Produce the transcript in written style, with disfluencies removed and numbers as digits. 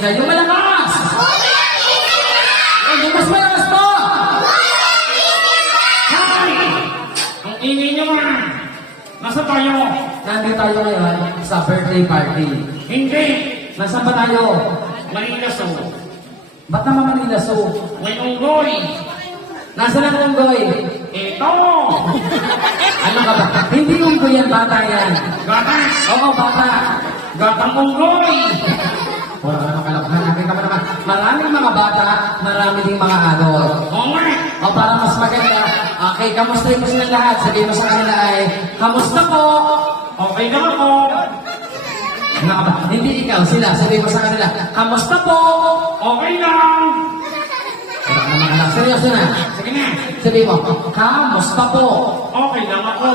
maingay. Yung malakas! Yung mas malakas mo! Hay! Ang ingay nyo nga! Nasa tayo? Nandito tayo ngayon sa birthday party. Hindi! Nasaan ba tayo? Manila so. Ba't naman Manila so? May unggoy! Nasaan ang unggoy? Ito! Ano ka ba? Hindi unggoy yan, bata yan. Gata! Oo, bata. Gatang unggoy! Wala ka naman kalabhan. Nakita mo naman. Maraming mga bata, marami ding mga adult. Oo nga! O para mas maganda, okay, kamusta mo silang lahat? Sabihin mo sa kanila ay, kamusta po? Okay na ako! Hindi ikaw, sila. Sabihin mo sa kanila, kamusta po? Okay lang! Wala ka naman alam. Seryoso na. Sige na! Sabihin mo, kamusta po? Okay lang ako!